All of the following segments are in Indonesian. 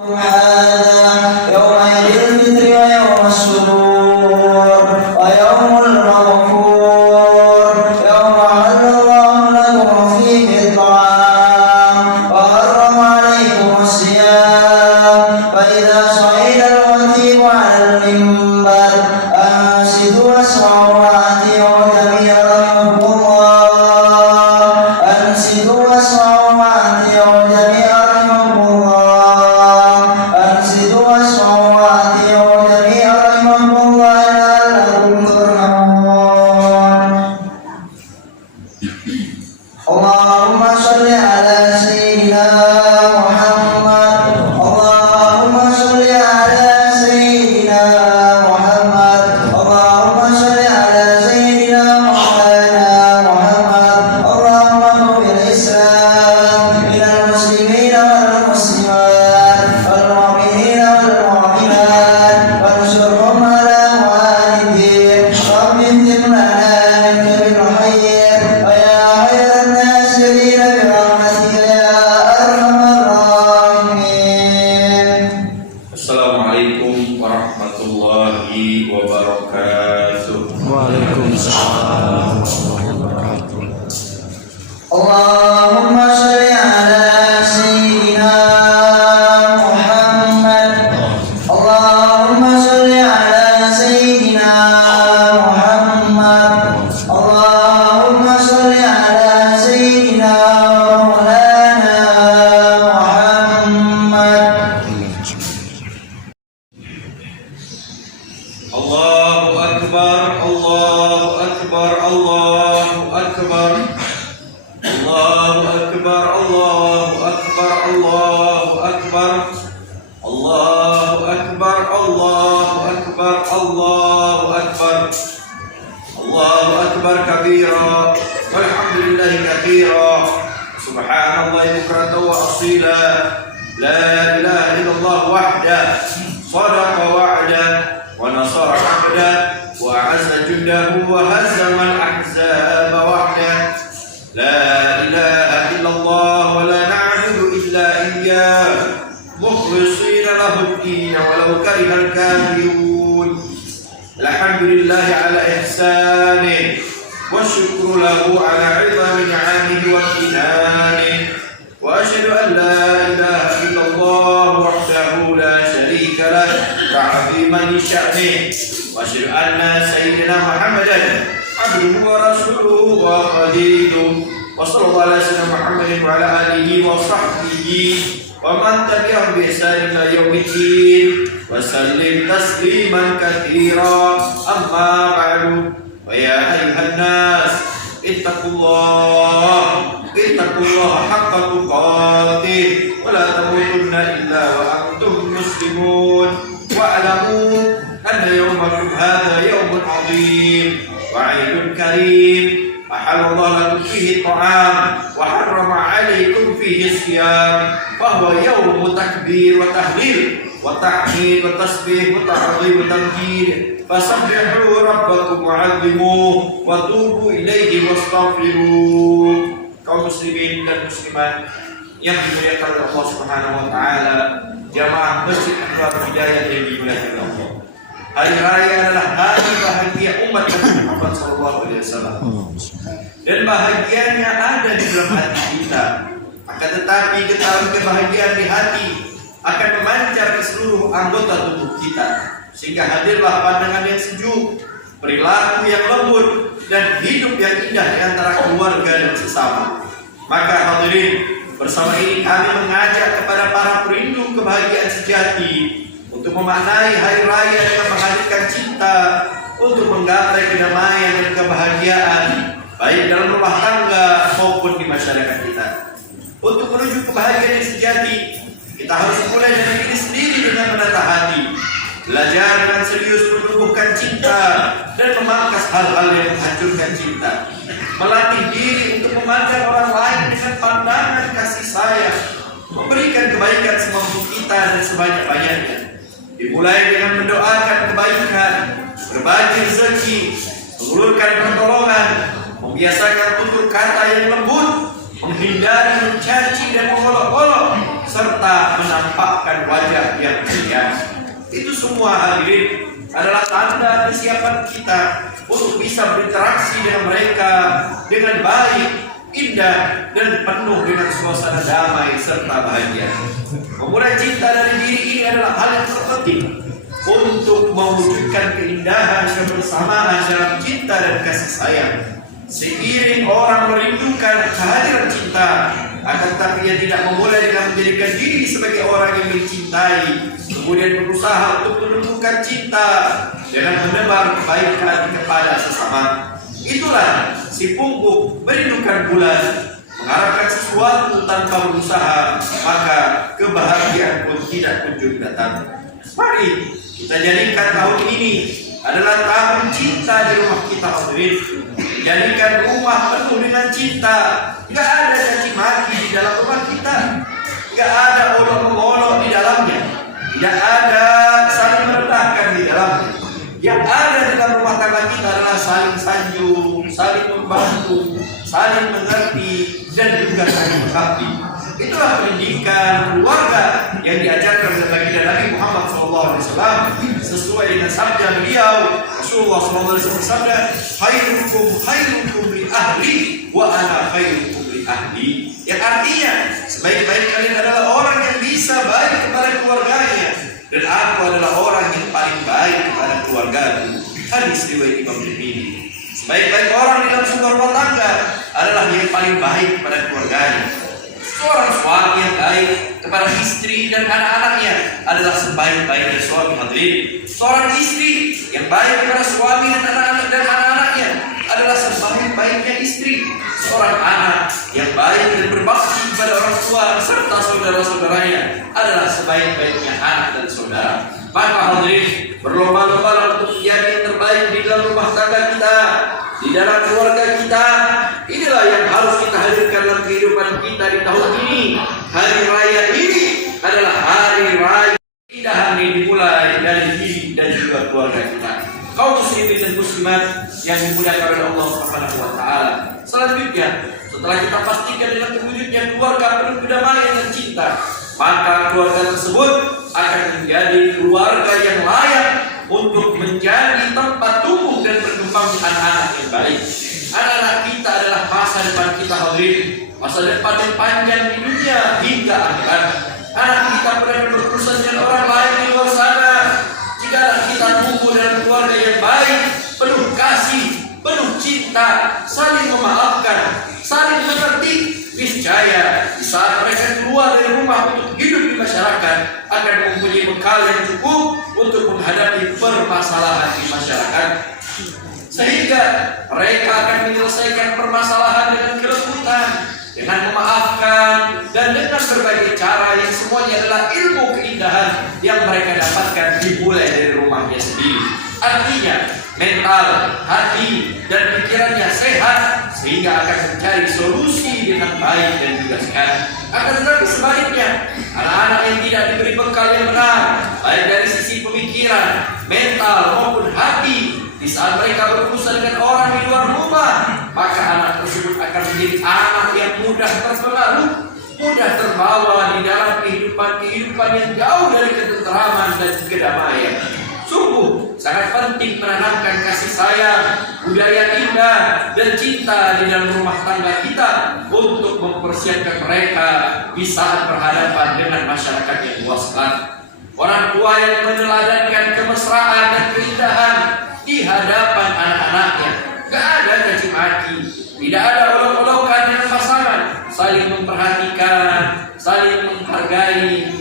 هذا يوم عيد الفطر ويوم السرور ويوم المغفور يوم أحل الله لكم فيه الطعام وحرم عليكم الصيام فإذا صعد الخطيب على المنبر أنصتوا واسمعوا وأطيعوا جميعا رحمكم الله أنصتوا واسمعوا وأطيعوا جميعا رحمكم الله اللهم صل على سيدنا محمد اللهم صل على سيدنا محمد اللهم صل على سيدنا مولانا محمد اللهم اغفر الإسلام إلى المسلمين والمسلمات والمؤمنين والمؤمنات وانصرهم على أعوان الدين رب اهدنا منك بالخير ويا خير الناصرين برحمتك يا أرحم الراحمين. Assalamualaikum warahmatullahi wabarakatuh. Waalaikumsalam warahmatullahi wabarakatuh. اللهم صل على سيدنا محمد اللهم صل على سيدنا محمد اللهم صل على سيدنا مولانا محمد. Allahu Akbar, Allahu Akbar, Allahu Akbar. Allahu Akbar, Allahu Akbar, Allahu Akbar. Allahu Akbar, Allahu Akbar, Allahu Akbar. Allahu Akbar kabira walhamdulillahi katsira. Subhanallahi bukratan wa asila. La ilaha illallah wahdah. Sadaqa wa'dah. ونصر عبده وأعز جنده وهزم الأحزاب وحده. لا إله إلا الله ولا نعبد إلا إياه مخلصين له الدين ولو كره الكافرون. الحمد لله على إحسانه والشكر له على عظم نعمه وامتنانه. وأشهد أن لا إله إلا الله وحده لا شريك له تعظيما لشأنه. وأشهد أن سيدنا محمدا عبده ورسوله وخليله. وصلى الله على سيدنا محمد وعلى آله وصحبه ومن تبعهم بإحسان إلى يوم الدين وسلم تسليما كثيرا. أما بعد ويا أيها الناس اتقوا الله حق تقاته ولا تموتن إلا وأنتم مسلمون. واعلموا أن يومكم هذا يوم عظيم وعيد كريم أحل الله لكم فيه الطعام وحرم عليكم فيه الصيام فهو يوم تكبير وتهليل وتحميد وتسبيح وتعظيم وتمجيد. فسبحوا ربكم وعظموه وتوبوا إليه واستغفروه. Kaum muslimin dan muslimat yang dimuliakan oleh Allah Subhanahu wa taala, jamaah Masjid Anwar Hidayah yang dimuliakan Allah. Hari raya adalah hari bahagia umat Nabi Muhammad SAW. Dan bahagianya ada di dalam hati kita. Akan tetapi ketahui kebahagiaan di hati akan memancar ke seluruh anggota tubuh kita, sehingga hadirlah pandangan yang sejuk, perilaku yang lembut, dan hidup yang indah di antara keluarga dan sesama. Maka hadirin, bersama ini kami mengajak kepada para perindu kebahagiaan sejati untuk memaknai hari raya dengan menghadirkan cinta untuk menggapai kedamaian dan kebahagiaan baik dalam rumah tangga maupun di masyarakat kita. Untuk menuju kebahagiaan yang sejati, kita harus mulai dari diri sendiri dengan menata hati, belajar dengan serius menumbuhkan cinta dan memangkas hal-hal yang menghancurkan cinta, melatih diri untuk memandang orang lain dengan pandangan kasih sayang, memberikan kebaikan semampu kita dan sebanyak-banyaknya. Dimulai dengan mendoakan kebaikan, berbagi rezeki, mengulurkan pertolongan, membiasakan tutur kata yang lembut, menghindari mencaci dan mengolok-olok, serta menampakkan menampakkan wajah yang ceria. Itu semua hadirin adalah tanda kesiapan kita untuk bisa berinteraksi dengan mereka dengan baik, indah, dan penuh dengan suasana damai serta bahagia. Memulai cinta dari diri ini adalah hal yang terpenting untuk mewujudkan keindahan kebersamaan dalam cinta dan kasih sayang. Seiring orang merindukan kehadiran cinta, akan tetapi ia tidak memulai dengan menjadikan diri sebagai orang yang mencintai, kemudian berusaha untuk menumbuhkan cinta dengan menebar kebaikan kepada sesama. Itulah si pungguk merindukan bulan, mengharapkan sesuatu tanpa berusaha, maka kebahagiaan pun tidak kunjung datang. Mari kita jadikan tahun ini adalah tahun cinta di rumah kita, hadirin. Jadikan rumah penuh dengan cinta. Tidak ada caci maki di dalam rumah kita, tidak ada olok-olok di dalamnya, tidak ada saling merendahkan di dalamnya. Yang ada di dalam rumah tangga kita adalah saling sanjung, saling membantu, saling mengerti, dan juga saling mengabdi. Itulah pendidikan keluarga yang diajarkan oleh baginda Nabi Muhammad SAW sesuai dengan sabda beliau. Rasulullah SAW bersabda, khairukum li ahli wa ana khairukum li ahli. Yang artinya sebaik-baik kalian adalah orang yang bisa baik kepada keluarganya, dan aku adalah orang yang paling baik kepada keluargaku. Hadis riwayat Imam Tirmidzi. Sebaik-baik orang dalam sebuah rumah tangga adalah yang paling baik kepada keluarganya. Seorang suami yang baik kepada istri dan anak-anaknya adalah sebaik-baiknya suami, hadirin. Seorang istri yang baik kepada suami dan anak-anaknya adalah sebaik-baiknya istri. Seorang anak yang baik dan berbakti kepada orang tua serta saudara-saudaranya adalah sebaik-baiknya anak dan saudara. Maka hadirin, berlomba-lomba untuk menjadi yang terbaik di dalam rumah tangga kita, di dalam keluarga kita. Inilah yang harus kita hadirkan dalam kehidupan kita di tahun ini. Hari raya ini adalah hari raya keindahan yang dimulai dari diri dan juga keluarga kita. Kaum muslimin dan muslimat yang dimuliakan oleh Allah Subhanahu wa taala. Selanjutnya, setelah kita pastikan dengan terwujudnya keluarga penuh kedamaian dan cinta, maka keluarga tersebut akan menjadi keluarga yang layak untuk menjadi tempat tumbuh dan berkembang anak-anak yang baik. Anak-anak kita adalah masa depan kita, hadirin. Masa depan yang panjang di dunia hingga akhirat. Anak kita berada berurusan dengan orang lain di luar sana. Jika anak kita tumbuh dalam keluarga yang baik, penuh kasih, penuh cinta, saling memaafkan, saling mengerti, niscaya di saat mereka keluar dari rumah untuk hidup di masyarakat akan mempunyai bekal yang cukup untuk menghadapi permasalahan di masyarakat, sehingga mereka akan menyelesaikan permasalahan dengan kelembutan, dengan memaafkan, dan dengan berbagai cara yang semuanya adalah ilmu keindahan yang mereka dapatkan dimulai dari rumahnya sendiri. Artinya mental, hati, dan pikirannya sehat sehingga akan mencari solusi dengan baik dan juga sehat. Akan tetapi sebaliknya, anak-anak yang tidak diberi bekal yang benar, baik dari sisi pemikiran, mental maupun hati, di saat mereka berurusan dengan orang di luar rumah, maka anak tersebut akan menjadi anak yang mudah terpengaruh, mudah terbawa di dalam kehidupan yang jauh dari ketenteraman dan kedamaian. Sungguh sangat penting menanamkan kasih sayang, budaya indah, dan cinta di dalam rumah tangga kita untuk mempersiapkan mereka di saat berhadapan dengan masyarakat yang luas. Orang tua yang meneladankan kemesraan dan keindahan di hadapan anak-anaknya, gak ada caci maki, tidak ada olok-olokan dengan pasangan, saling memperhatikan, saling menghargai,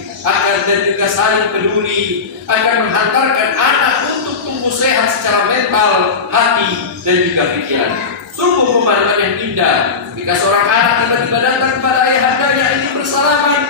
dan juga saling peduli, akan menghantarkan anak untuk tumbuh sehat secara mental, hati, dan juga pikiran. Sungguh pemandangan yang indah jika seorang anak tiba-tiba datang kepada ayahandanya ingin bersalaman,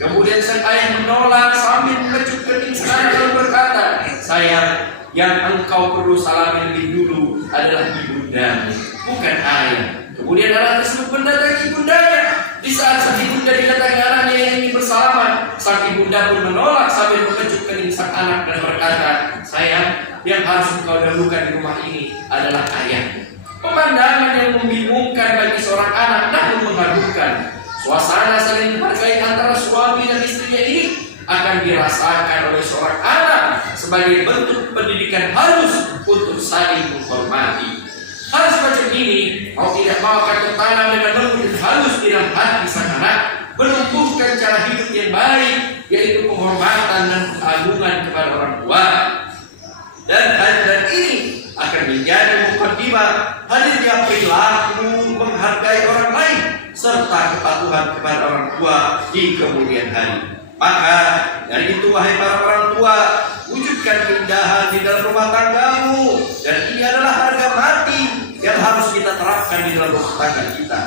kemudian sang ayah menolak sambil mengecup kening sang anak lalu berkata, "Sayang, yang engkau perlu salami lebih dulu adalah ibundamu, bukan ayah." Kemudian anak tersebut mendatangi ibundanya. Di saat sang ibunda didatangi anaknya yang ingin bersalaman, sang ibunda pun menolak sambil mengecup kening sang anak dan berkata, "Sayang, yang harus engkau dahulukan di rumah ini adalah ayah." Pemandangan yang membingungkan bagi seorang anak namun mengagumkan. Suasana saling menghargai antara suami dan istrinya ini akan dirasakan oleh seorang anak sebagai bentuk pendidikan halus untuk saling menghormati. Hal semacam ini mau tidak mau akan tertanam dengan lembut dan halus di dalam hati sang anak, menumbuhkan cara hidup yang baik, yaitu penghormatan dan pengagungan kepada orang tua. Dan ini akan menjadi mukaddimah hadirnya perilaku menghargai orang lain serta kepatuhan kepada orang tua di kemudian hari. Maka dari itu, wahai para orang tua, wujudkan keindahan di dalam rumah tanggamu, dan ini adalah harga mati yang harus kita terapkan di dalam rumah tangga kita.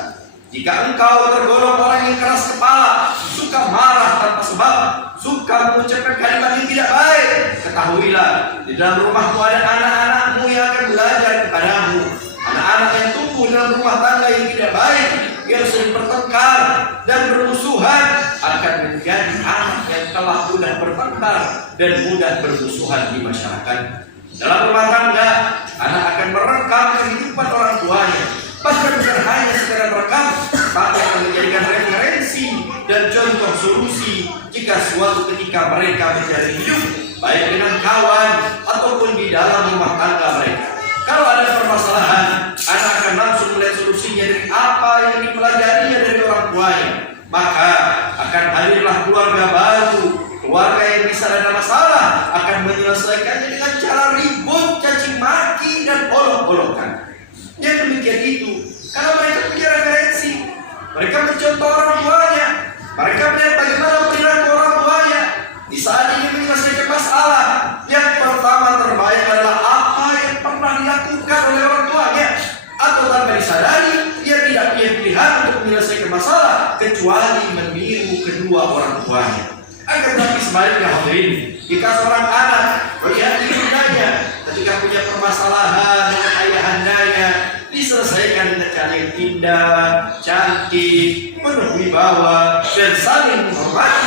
Jika engkau tergolong orang yang keras kepala, suka marah tanpa sebab, suka mengucapkan kalimat yang tidak baik, ketahuilah di dalam rumahmu ada anak-anakmu yang akan belajar kepadamu. Anak-anak yang tumbuh dalam rumah tangga yang tidak baik, yang sering bertengkar dan bermusuhan, akan menjadi anak yang telah mudah bertengkar dan mudah bermusuhan di masyarakat. Dalam rumah tangga, anak akan merekam kehidupan orang tuanya. Bahkan bukan hanya sekedar rekam, tapi akan menjadikan referensi dan contoh solusi jika suatu ketika mereka menjalani hidup, baik dengan kawan ataupun di dalam rumah tangga mereka. Kalau ada permasalahan, anak akan langsung melihat solusinya dari apa yang dipelajarinya dari orang tuanya. Maka akan hadirlah keluarga baru, keluarga yang bisa ada masalah akan menyelesaikannya dengan cara ribut, caci maki dan olok-olokan. Yang demikian itu karena mereka punya referensi, mereka mencontoh orang tuanya, mereka melihat bagaimana perilaku orang tuanya. Di saat ini menyelesaikan masalah, yang pertama terbayang adalah apa yang pernah dilakukan oleh orang tuanya, atau tanpa disadari dia tidak punya pilihan untuk menyelesaikan masalah kecuali meniru kedua orang tuanya. Akan tetapi sebaliknya hadirin, jika seorang anak melihat ibundanya ketika punya permasalahan dengan ayahandanya diselesaikan dengan cara yang indah, cantik, penuh wibawa dan saling menghormati,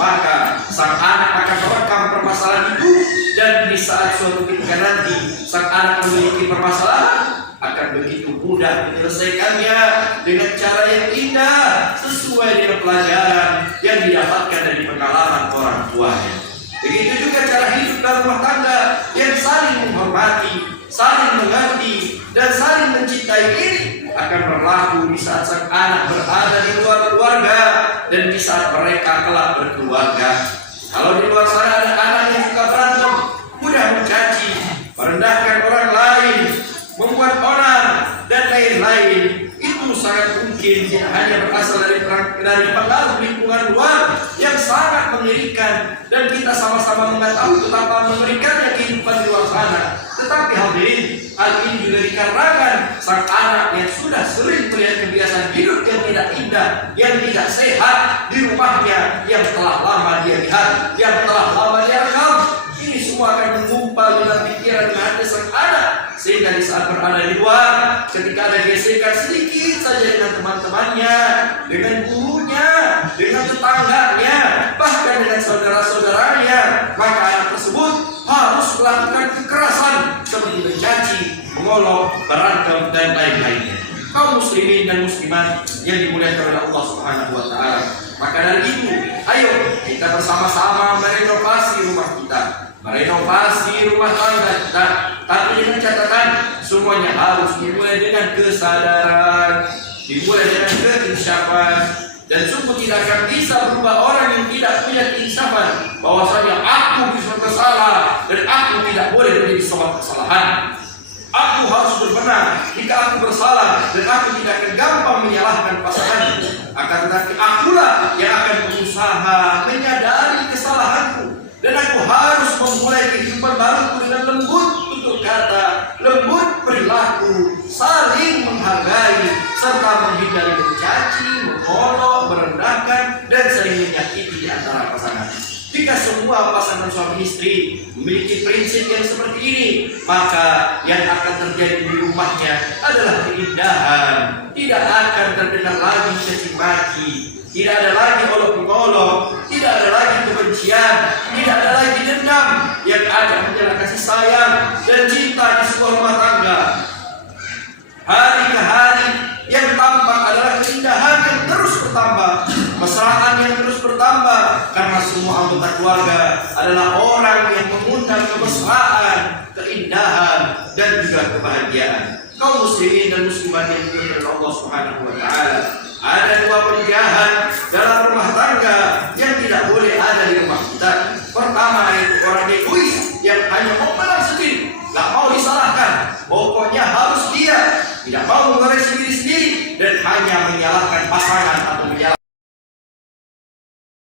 maka sang anak akan merekam permasalahan itu, dan di saat suatu ketika nanti sang anak memiliki permasalahan akan begitu mudah menyelesaikannya dengan cara yang indah sesuai dengan pelajaran yang didapatkan dari pengalaman orang tuanya. Begitu juga cara hidup dalam rumah tangga yang saling menghormati, saling mengerti, dan saling mencintai ini akan berlaku di saat sang anak berada di luar keluarga dan di saat mereka kelak berkeluarga. Kalau di luar sana ada anak yang suka berantem, mudah mencaci, merendahkan orang lain, membuat orang dan lain-lain, itu sangat mungkin tidak hanya berasal dari pengaruh lingkungan luar yang sangat mengerikan, dan kita sama-sama mengetahui betapa mengerikannya kehidupan di luar sana. Tetapi hadirin, hal ini juga dikarenakan sang anak yang sudah sering melihat kebiasaan hidup yang tidak indah, yang tidak sehat di rumahnya, yang telah lama dia lihat, yang telah lama dia rekam. Ini semua akan menggumpal dalam pikiran dan hati sang anak, sehingga di saat berada di luar, ketika ada gesekan sedikit saja dengan teman-temannya, dengan gurunya, dengan tetangganya, bahkan dengan saudara-saudaranya, maka anak tersebut harus melakukan kekerasan seperti mencaci, mengolok, berantem, dan lain-lainnya. Kaum muslimin dan muslimat yang dimuliakan oleh Allah Subhanahu wa Ta'ala, maka dari itu, ayo kita bersama-sama merenovasi rumah kita, merenovasi rumah tangga kita, tapi dengan catatan semuanya harus dimulai dengan kesadaran, dimulai dengan keinsafan, dan sungguh tidak akan bisa berubah orang yang tidak punya keinsafan bahwasanya aku bisa bersalah dan aku tidak boleh menjadi sebuah kesalahan. Aku harus berbenah jika aku bersalah, dan aku tidak akan gampang menyalahkan pasanganku. Akan tetapi akulah yang akan berusaha menyadari kesalahanku, dan aku harus memulai kehidupan baruku dengan lembut tutur kata, lembut perilaku, saling menghargai, serta menghindari mencaci, mengolok, merendahkan, dan saling menyakiti di antara pasangan. Jika semua pasangan suami istri memiliki prinsip yang seperti ini, maka yang akan terjadi di rumahnya adalah keindahan. Tidak akan terdengar lagi caci maki, tidak ada lagi olok-olok, tidak ada lagi kebencian, tidak ada lagi dendam. Yang ada hanyalah kasih sayang dan cinta di sebuah rumah tangga. Hari ke hari yang tampak adalah keindahan yang terus bertambah, mesraan yang terus bertambah, bertambah karena semua anggota keluarga adalah orang yang mengundang kemesraan, keindahan, dan juga kebahagiaan. Kaum muslimin dan muslimat yang dimuliakan oleh Allah Subhanahu wa taala, ada dua penjahat dalam rumah tangga yang tidak boleh ada di rumah kita. Pertama, yaitu orang egois yang hanya mau menang sendiri, gak mau disalahkan, pokoknya harus dia, tidak mau mengoreksi diri